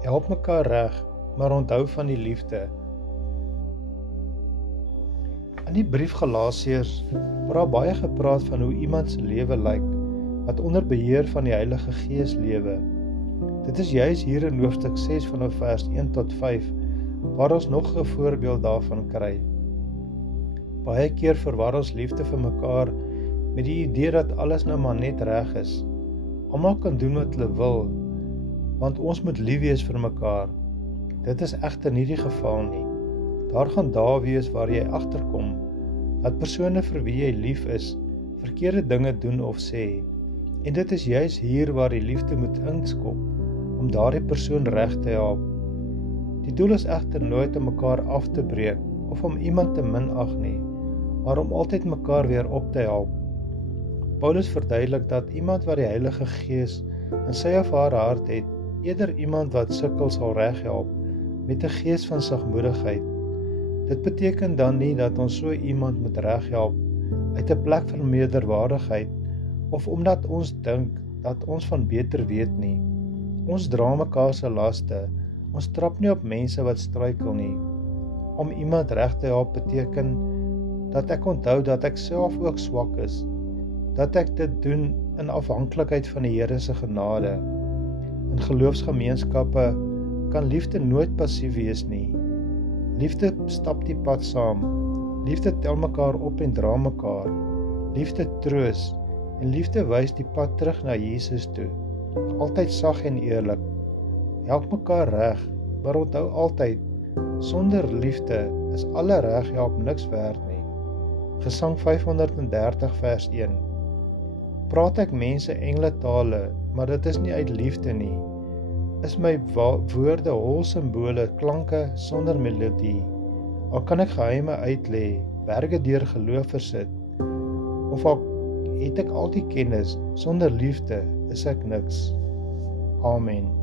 Help mekaar reg, maar onthou van die liefde. In die brief Galasiërs word daar baie gepraat van hoe iemand se lewe lyk wat onder beheer van die Heilige Gees lewe. Dit is juis hier in hoofstuk 6 vanaf vers 1 tot 5 waar ons nog 'n voorbeeld daarvan kry. Baie keer verwar ons liefde vir mekaar met die idee dat alles nou maar net reg is. Almal kan doen wat hulle wil, want ons moet lief wees vir mekaar. Dit is egter nie die geval nie. Daar gaan dae wees waar jy agterkom dat persone vir wie jy lief is, verkeerde dinge doen of sê. En dit is juis hier waar die liefde moet inskop, om daardie persoon reg te help. Die doel is egter nooit om mekaar af te breek, of om iemand te minag nie, maar om altyd mekaar weer op te help. Paulus verduidelik dat iemand wat die Heilige Gees in sy of haar hart het, eerder iemand wat sukkel sal reghelp, met 'n gees van sagmoedigheid. Dit beteken dan nie dat ons so iemand moet reghelp uit 'n plek van meerderwaardigheid of omdat ons dink dat ons van beter weet nie. Ons dra mekaar se laste. Ons trap nie op mense wat struikel nie. Om iemand reg te help beteken dat ek onthou dat ek self ook swak is, dat ek dit doen in afhanklikheid van die Here se genade. In geloofsgemeenskappe kan liefde nooit passief wees nie. Liefde stap die pad saam. Liefde tel mekaar op en dra mekaar. Liefde troos en liefde wys die pad terug na Jesus toe. Altyd sag en eerlik. Help mekaar reg, maar onthou altyd, sonder liefde is alle reghelp niks werd nie. Gesang 530 vers 1. Praat ek mense engletale, maar dit is nie uit liefde nie. Is my woorde hol simbole, klanke sonder melodie. Al kan ek geheime uitlê, berge deur geloof versit, of al het ek al die kennis, sonder liefde is ek niks. Amen.